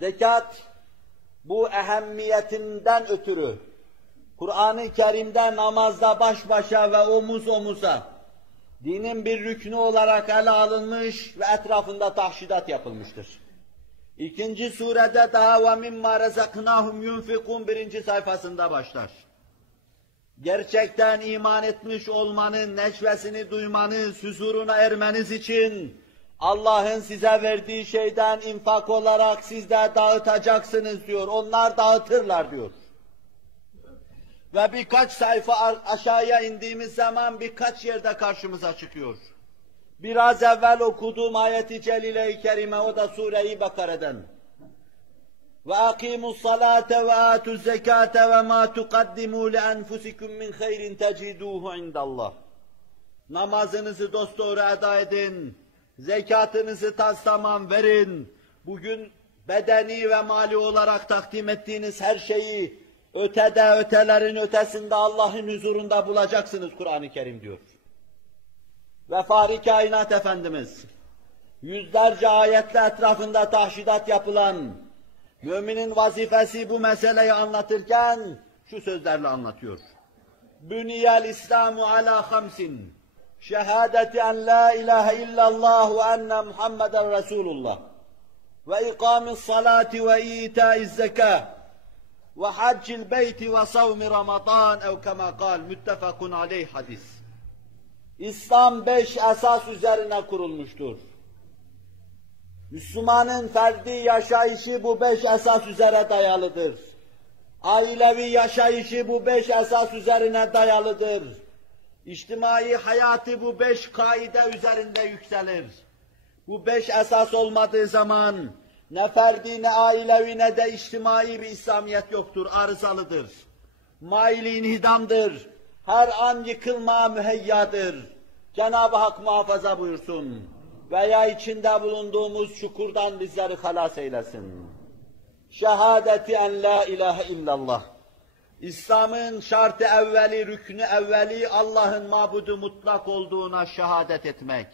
Zekat, bu ehemmiyetinden ötürü, Kur'an-ı Kerim'de namazda baş başa ve omuz omuza, dinin bir rüknü olarak ele alınmış ve etrafında tahşidat yapılmıştır. İkinci surede daha وَمِمَّا رَزَقْنَاهُمْ يُنْفِقُونَ 1. sayfasında başlar. Gerçekten iman etmiş olmanın neşvesini duymanız, huzuruna ermeniz için Allah'ın size verdiği şeyden infak olarak siz de dağıtacaksınız diyor. Onlar dağıtırlar diyor. Ve birkaç sayfa aşağıya indiğimiz zaman birkaç yerde karşımıza çıkıyor. Biraz evvel okuduğum ayet-i celile-i kerime, o da Sure-i Bakara'dan. وَاَقِيمُوا الصَّلَاةَ وَآتُوا الزَّكَاةَ وَمَا تُقَدِّمُوا لِأَنْفُسِكُمْ مِنْ خَيْرٍ تَجِدُوهُ عِنْدَ اللّٰهِ. Namazınızı dosdoğru eda edin, zekatınızı tamam verin. Bugün bedeni ve mali olarak takdim ettiğiniz her şeyi ötede, ötelerin ötesinde Allah'ın huzurunda bulacaksınız Kur'an-ı Kerim diyor. Ve Fahri Kainat Efendimiz, yüzlerce ayetle etrafında tahşidat yapılan, müminin vazifesi bu meseleyi anlatırken şu sözlerle anlatıyor. Büniyel İslamu ala hamsin, şehadeti en la ilahe illallah ve enne Muhammeden Resulullah, ve ikamis salati ve itaiz zekâh, ve haccil beyti ve savmi Ramazan, ev kema kal, müttefakun aleyh hadis. İslam 5 esas üzerine kurulmuştur. Müslümanın ferdi yaşayışı bu 5 esas üzere dayalıdır. Ailevi yaşayışı bu 5 esas üzerine dayalıdır. İçtimai hayatı bu 5 kaide üzerinde yükselir. Bu 5 esas olmadığı zaman ne ferdi, ne ailevi, ne de içtimai bir İslamiyet yoktur, arızalıdır. Mail-i inhidamdır, her an yıkılmaya müheyyadır. Cenab-ı Hak muhafaza buyursun veya içinde bulunduğumuz çukurdan bizleri halas eylesin. Şehadeti en la ilahe illallah. İslam'ın şart-ı evveli, rüknü evveli Allah'ın mabudu mutlak olduğuna şehadet etmek.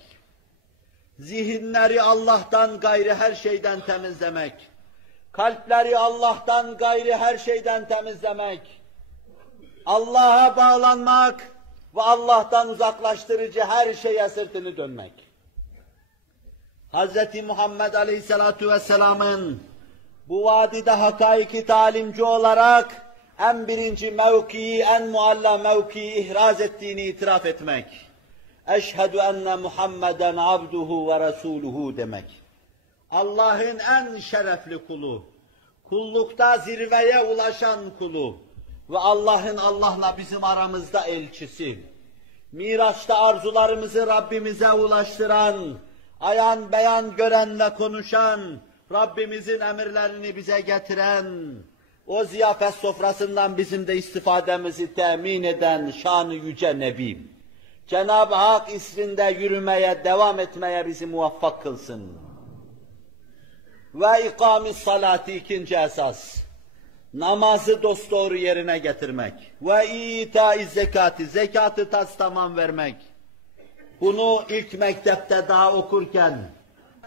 Zihinleri Allah'tan gayri her şeyden temizlemek. Kalpleri Allah'tan gayri her şeyden temizlemek. Allah'a bağlanmak ve Allah'tan uzaklaştırıcı her şeye sırtını dönmek. Hz. Muhammed Aleyhisselatu Vesselam'ın bu vadide hakaiki talimci olarak en birinci mevkii, en mualla mevkii ihraz ettiğini itiraf etmek. Eşhedü enne Muhammeden abduhu ve resuluhu demek. Allah'ın en şerefli kulu, kullukta zirveye ulaşan kulu ve Allah'la bizim aramızda elçisi, Miraç'ta arzularımızı Rabbimize ulaştıran, ayan beyan gören ve konuşan, Rabbimizin emirlerini bize getiren, o ziyafet sofrasından bizim de istifademizi temin eden şan-ı yüce Nebim. Cenab-ı Hak isrinde yürümeye, devam etmeye bizi muvaffak kılsın. Ve ikamis salati 2. esas. Namazı dosdoğru yerine getirmek. Ve itaiz zekati, zekatı tamam vermek. Bunu ilk mektepte daha okurken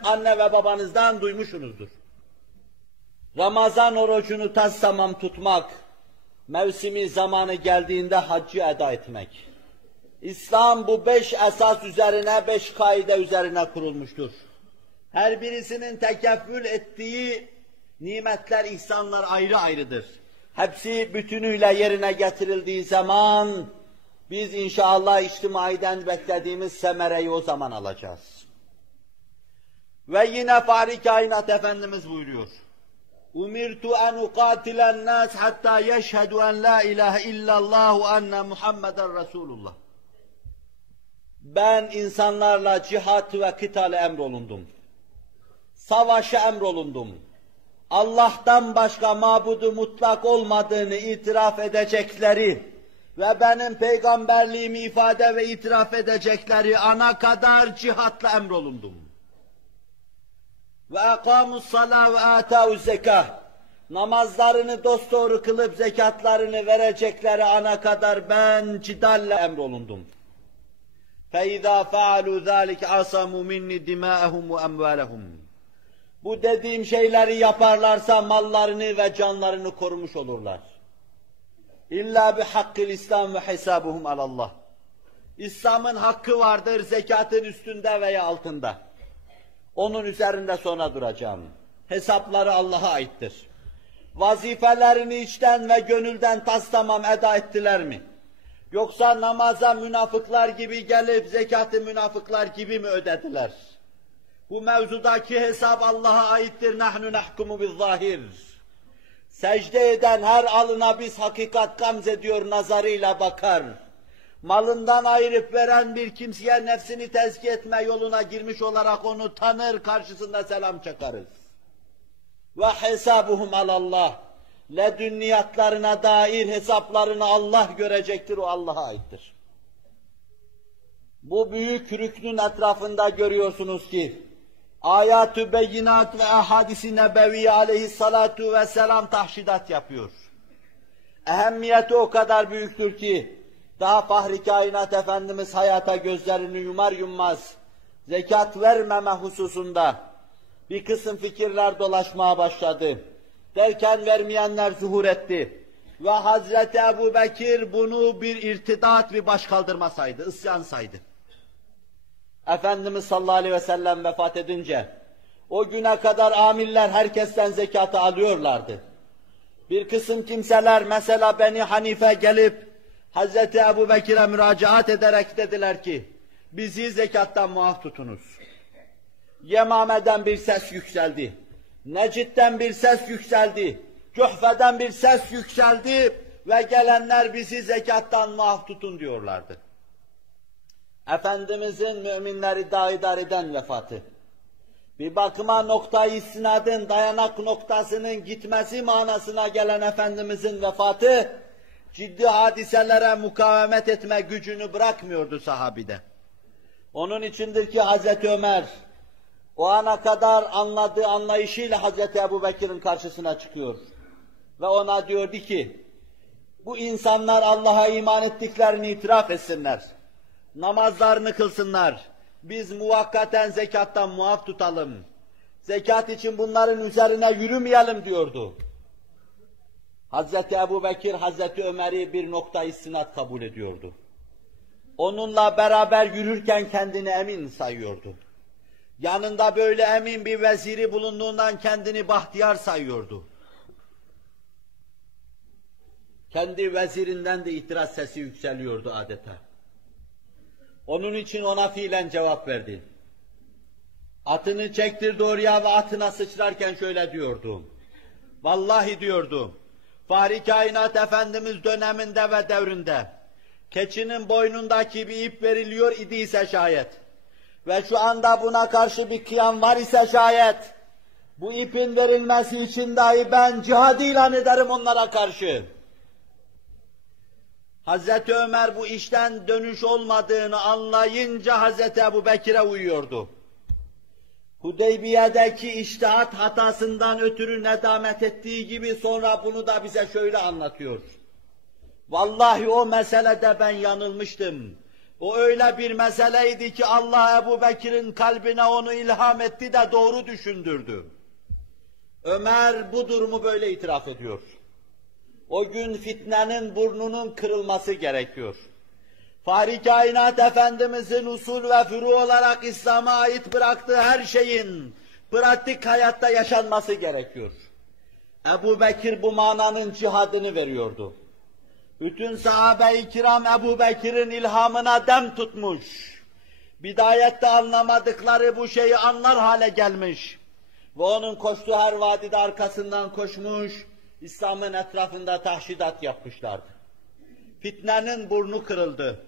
anne ve babanızdan duymuşsunuzdur. Ramazan orucunu tamam tutmak, mevsimi zamanı geldiğinde haccı eda etmek. İslam bu 5 esas üzerine, 5 kaide üzerine kurulmuştur. Her birisinin tekeffül ettiği nimetler, ihsanlar ayrı ayrıdır. Hepsi bütünüyle yerine getirildiği zaman biz inşallah içtimaiden beklediğimiz semereyi o zaman alacağız. Ve yine Fahri Kainat Efendimiz buyuruyor. Umirtu en uqatilen nas hatta yeşhedü en la ilahe illallah ve enne Muhammeden Resulullah. Ben insanlarla cihat ve kıtale emrolundum. Savaşa emrolundum. Allah'tan başka mabudu mutlak olmadığını itiraf edecekleri ve benim peygamberliğimi ifade ve itiraf edecekleri ana kadar cihatla emrolundum. Ve ekamus salâ ve âtâuz zekâh. Namazlarını dosdoğru kılıp zekatlarını verecekleri ana kadar ben cidalle emrolundum. فَاِذَا فَعَلُوا ذَٰلِكَ عَصَمُوا مِنِّ دِمَاءَهُمْ وَاَمْوَالَهُمْ. Bu dediğim şeyleri yaparlarsa mallarını ve canlarını korumuş olurlar. İlla bi hakkil İslam ve hesabuhum alallah. İslam'ın hakkı vardır zekatın üstünde veya altında. Onun üzerinde sonra duracağım. Hesapları Allah'a aittir. Vazifelerini içten ve gönülden tamam eda ettiler mi? Yoksa namaza münafıklar gibi gelip zekatı münafıklar gibi mi ödediler? Bu mevzudaki hesap Allah'a aittir. Nahnu nahkumu bizzahir. Secde eden her alına biz hakikat gamzediyor nazarıyla bakar. Malından ayırıp veren bir kimseye nefsini tezkiye etme yoluna girmiş olarak onu tanır, karşısında selam çakarız. Ve hesabuhum alallah. Ledünniyatlarına dair hesaplarını Allah görecektir, o Allah'a aittir. Bu büyük rüknün etrafında görüyorsunuz ki, ayat-ı beyinat ve ahadis-i nebeviye aleyhissalatu vesselam tahşidat yapıyor. Ehemmiyeti o kadar büyüktür ki, daha Fahri Kainat Efendimiz hayata gözlerini yumar yummaz, zekat vermeme hususunda bir kısım fikirler dolaşmaya başladı. Derken vermeyenler zuhur etti. Ve Hazreti Ebu Bekir bunu bir irtidat, bir başkaldırma saydı, isyan saydı. Efendimiz sallallahu aleyhi ve sellem vefat edince, o güne kadar amiller herkesten zekatı alıyorlardı. Bir kısım kimseler, mesela Beni Hanife gelip, Hazreti Ebu Bekir'e müracaat ederek dediler ki, bizi zekattan muaf tutunuz. Yemame'den bir ses yükseldi. Necid'den bir ses yükseldi. Cuhfe'den bir ses yükseldi ve gelenler bizi zekattan muaf tutun diyorlardı. Efendimizin müminleri dahidariden vefatı. Bir bakıma noktayı istinadın, dayanak noktasının gitmesi manasına gelen Efendimizin vefatı, ciddi hadiselere mukavemet etme gücünü bırakmıyordu sahabide. Onun içindir ki Hazreti Ömer, o ana kadar anladığı anlayışıyla Hazreti Ebu Bekir'in karşısına çıkıyor. Ve ona diyordu ki, bu insanlar Allah'a iman ettiklerini itiraf etsinler. Namazlarını kılsınlar. Biz muvakkaten zekattan muaf tutalım. Zekat için bunların üzerine yürümeyelim diyordu. Hazreti Ebu Bekir, Hazreti Ömer'i bir nokta istinad kabul ediyordu. Onunla beraber yürürken kendini emin sayıyordu. Yanında böyle emin bir veziri bulunduğundan kendini bahtiyar sayıyordu. Kendi vezirinden de itiraz sesi yükseliyordu adeta. Onun için ona fiilen cevap verdi. Atını çektirdi oraya ve atına sıçrarken şöyle diyordu. Vallahi diyordu, Fahri Kainat Efendimiz döneminde ve devrinde keçinin boynundaki bir ip veriliyor idiyse şayet ve şu anda buna karşı bir kıyam var ise şayet, bu ipin verilmesi için dahi ben cihad ilan ederim onlara karşı. Hazreti Ömer bu işten dönüş olmadığını anlayınca Hazreti Ebu Bekir'e uyuyordu. Hudeybiye'deki içtihat hatasından ötürü nedamet ettiği gibi sonra bunu da bize şöyle anlatıyor. Vallahi o meselede ben yanılmıştım. O öyle bir meseleydi ki Allah Ebu Bekir'in kalbine onu ilham etti de doğru düşündürdü. Ömer bu durumu böyle itiraf ediyor. O gün fitnenin burnunun kırılması gerekiyor. Fahri Kainat Efendimizin usul ve furu olarak İslam'a ait bıraktığı her şeyin pratik hayatta yaşanması gerekiyor. Ebu Bekir bu mananın cihadını veriyordu. Bütün sahabe-i kiram Ebu Bekir'in ilhamına dem tutmuş. Bidayette anlamadıkları bu şeyi anlar hale gelmiş. Ve onun koştuğu her vadide arkasından koşmuş, İslam'ın etrafında tahşidat yapmışlardı. Fitnenin burnu kırıldı.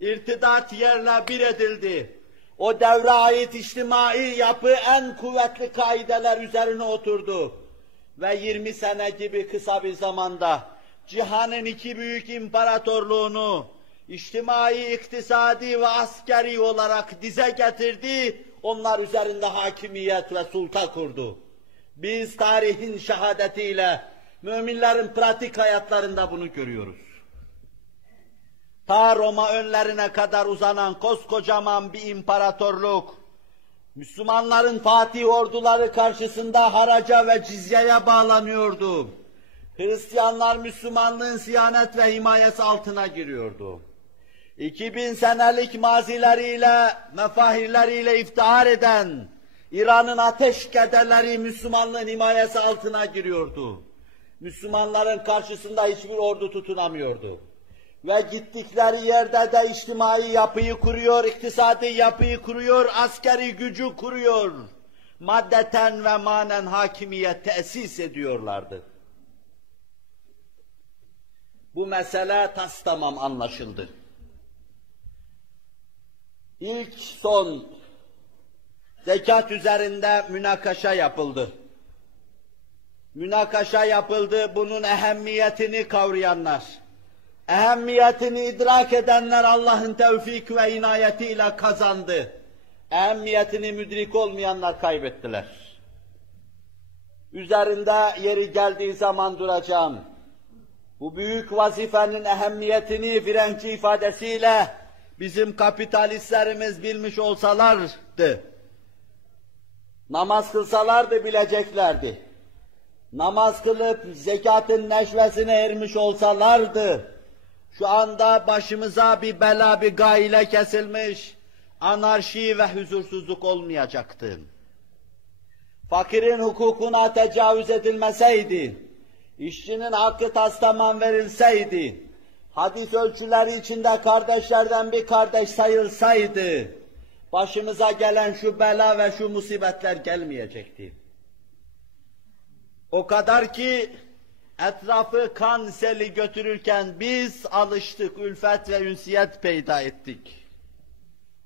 İrtidat yerle bir edildi. O devre ait içtimai yapı en kuvvetli kaideler üzerine oturdu. Ve 20 sene gibi kısa bir zamanda cihanın iki büyük imparatorluğunu içtimai, iktisadi ve askeri olarak dize getirdi. Onlar üzerinde hakimiyet ve sulta kurdu. Biz tarihin şehadetiyle müminlerin pratik hayatlarında bunu görüyoruz. Ta Roma önlerine kadar uzanan koskocaman bir imparatorluk, Müslümanların Fatih orduları karşısında haraca ve cizyeye bağlanıyordu. Hristiyanlar Müslümanlığın siyanet ve himayesi altına giriyordu. 2000 senelik mazileriyle, mefahirleriyle iftihar eden İran'ın ateş kederleri Müslümanlığın himayesi altına giriyordu. Müslümanların karşısında hiçbir ordu tutunamıyordu. Ve gittikleri yerde de içtimai yapıyı kuruyor, iktisadi yapıyı kuruyor, askeri gücü kuruyor. Maddeten ve manen hakimiyet tesis ediyorlardı. Bu mesele tamam anlaşıldı. İlk son zekat üzerinde münakaşa yapıldı. Münakaşa yapıldı, bunun ehemmiyetini kavrayanlar, ehemmiyetini idrak edenler Allah'ın tevfik ve inayetiyle kazandı. Ehemmiyetini müdrik olmayanlar kaybettiler. Üzerinde yeri geldiği zaman duracağım. Bu büyük vazifenin ehemmiyetini Frenkçi ifadesiyle bizim kapitalistlerimiz bilmiş olsalardı, namaz kılsalardı bileceklerdi. Namaz kılıp zekatın neşvesine ermiş olsalardı, şu anda başımıza bir bela, bir gaile kesilmiş, anarşi ve huzursuzluk olmayacaktı. Fakirin hukukuna tecavüz edilmeseydi, işçinin hakkı taslaman verilseydi, hadis ölçüleri içinde kardeşlerden bir kardeş sayılsaydı, başımıza gelen şu bela ve şu musibetler gelmeyecekti. O kadar ki etrafı kan seli götürürken biz alıştık, ülfet ve ünsiyet peyda ettik.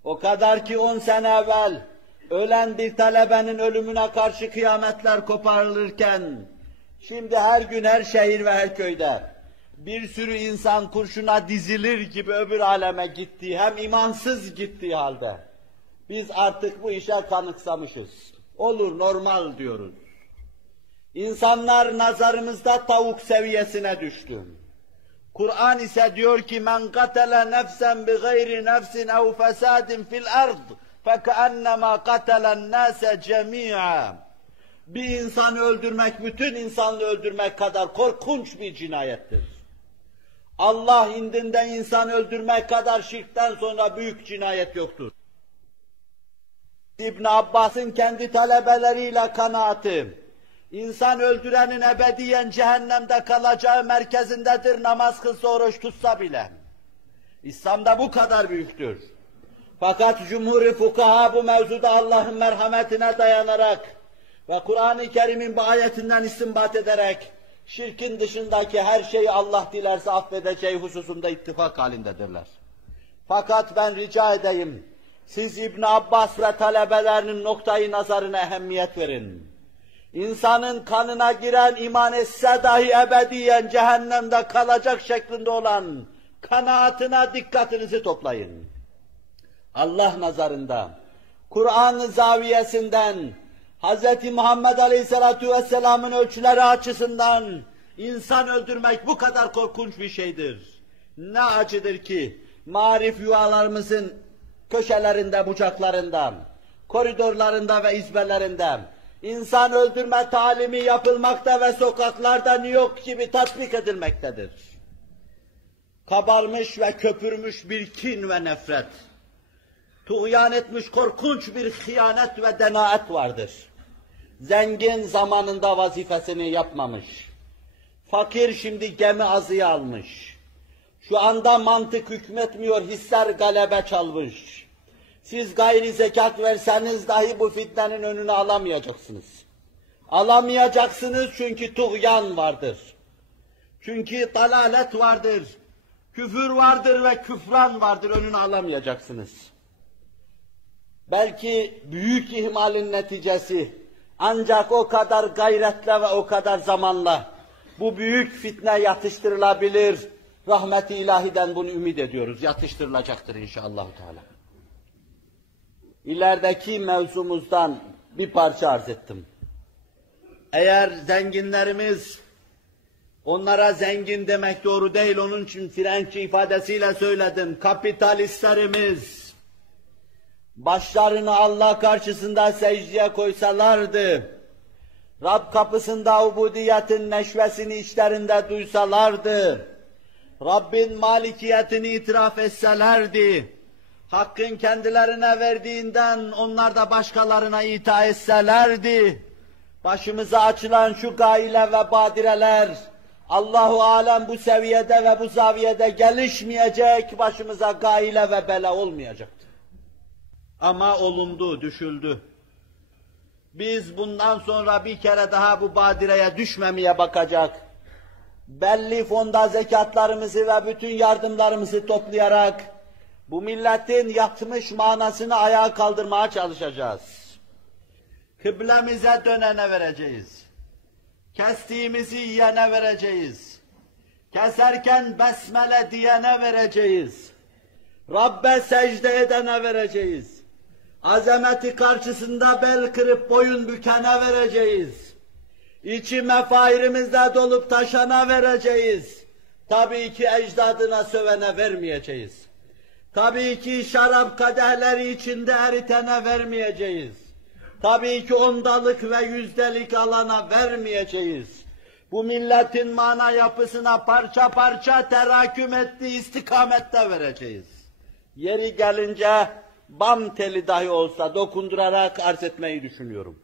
O kadar ki 10 sene evvel ölen bir talebenin ölümüne karşı kıyametler koparılırken, şimdi her gün her şehir ve her köyde bir sürü insan kurşuna dizilir gibi öbür aleme gittiği, hem imansız gittiği halde biz artık bu işe kanıksamışız. Olur, normal diyoruz. İnsanlar nazarımızda tavuk seviyesine düştü. Kur'an ise diyor ki men katale nefsen bi gayri nefsin ev fesadin fil ard fekannema katelen nase cemi'a. Bir insanı öldürmek, bütün insanlığı öldürmek kadar korkunç bir cinayettir. Allah indinde insan öldürmek kadar şirkten sonra büyük cinayet yoktur. İbn Abbas'ın kendi talebeleriyle kanaati, İnsan öldürenin ebediyen cehennemde kalacağı merkezindedir, namaz kılsa, oruç tutsa bile. İslam'da bu kadar büyüktür. Fakat cumhur-i fukaha bu mevzuda Allah'ın merhametine dayanarak ve Kur'an-ı Kerim'in bu ayetinden istinbat ederek şirkin dışındaki her şeyi Allah dilerse affedeceği hususunda ittifak halindedirler. Fakat ben rica edeyim, siz İbn Abbas ve talebelerinin noktayı nazarına ehemmiyet verin. İnsanın kanına giren, iman etse dahi ebediyen cehennemde kalacak şeklinde olan kanaatine dikkatinizi toplayın. Allah nazarında, Kur'an zaviyesinden, Hz. Muhammed Aleyhisselatü Vesselam'ın ölçüleri açısından insan öldürmek bu kadar korkunç bir şeydir. Ne acıdır ki marif yuvalarımızın köşelerinde, bucaklarında, koridorlarında ve izbelerinde İnsan öldürme talimi yapılmakta ve sokaklarda New York gibi tatbik edilmektedir. Kabarmış ve köpürmüş bir kin ve nefret, tuğyan etmiş korkunç bir hıyanet ve denaet vardır. Zengin zamanında vazifesini yapmamış. Fakir şimdi gemi azıya almış. Şu anda mantık hükmetmiyor, hisler galebe çalmış. Siz gayri zekat verseniz dahi bu fitnenin önünü alamayacaksınız. Alamayacaksınız çünkü tuğyan vardır. Çünkü dalalet vardır. Küfür vardır ve küfran vardır, önünü alamayacaksınız. Belki büyük ihmalin neticesi, ancak o kadar gayretle ve o kadar zamanla bu büyük fitne yatıştırılabilir. Rahmet-i ilahiden bunu ümit ediyoruz. Yatıştırılacaktır inşallah Teala. İlerideki mevzumuzdan bir parça arz ettim. Eğer zenginlerimiz, onlara zengin demek doğru değil, onun için Frenkçi ifadesiyle söyledim, kapitalistlerimiz, başlarını Allah karşısında secdeye koysalardı, Rab kapısında ubudiyetin neşvesini içlerinde duysalardı, Rabbin malikiyetini itiraf etselerdi, hakkın kendilerine verdiğinden onlar da başkalarına ita etselerdi, başımıza açılan şu gaile ve badireler, Allahu alem bu seviyede ve bu zaviyede gelişmeyecek, başımıza gaile ve bela olmayacaktı. Ama olundu, düşüldü. Biz bundan sonra bir kere daha bu badireye düşmemeye bakacak, belli fonda zekatlarımızı ve bütün yardımlarımızı toplayarak, bu milletin yatmış manasını ayağa kaldırmaya çalışacağız. Kıblemize dönene vereceğiz. Kestiğimizi yiyene vereceğiz. Keserken besmele diyene vereceğiz. Rabbe secde edene vereceğiz. Azameti karşısında bel kırıp boyun bükene vereceğiz. İçi mefairimizle dolup taşana vereceğiz. Tabii ki ecdadına sövene vermeyeceğiz. Tabii ki şarap kadehleri içinde eritene vermeyeceğiz. Tabii ki ondalık ve yüzdelik alana vermeyeceğiz. Bu milletin mana yapısına parça parça teraküm ettiği istikamette vereceğiz. Yeri gelince bam teli dahi olsa dokundurarak arz etmeyi düşünüyorum.